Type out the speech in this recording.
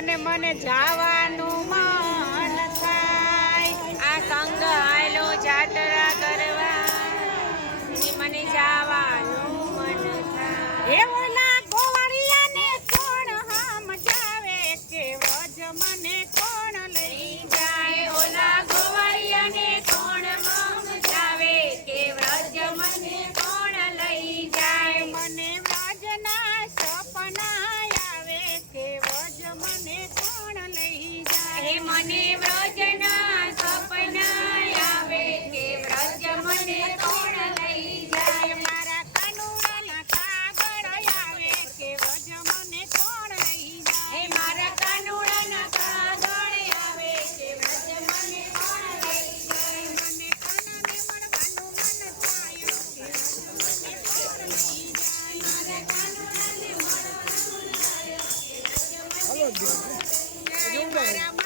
અને મને જવાનું મન થાય આ સંગ આયલો જાત્રા કરવા મને જવાનું મન થાય એ ઓલા ગોવાળિયાને કોણ સમજાવે કે વ્રજ મને કોણ લઈ જાય ઓલા ગોવાળિયાને કોણ સમજાવે કે વ્રજ મને કોણ લઈ જાય મને વ્રજના સપના આવે કે વ્રજ મને કોણ લઈ જાય મને વ્રજના સપના આવે કે વ્રજ મને કોણ લઈ જાય મારા કાનુડાના કાગળ આવે કે વ્રજ મને કોણ લઈ જાય મારા કાનુડાના કાગળ આવે કે વ્રજ મને કોણ લઈ જાય મને કાનાને મળવાનું મન થાય કે વ્રજ મને કોણ લઈ જાય મારા કાનુડાને મળવાનું મન થાય કે વ્રજ મને કોણ લઈ જાય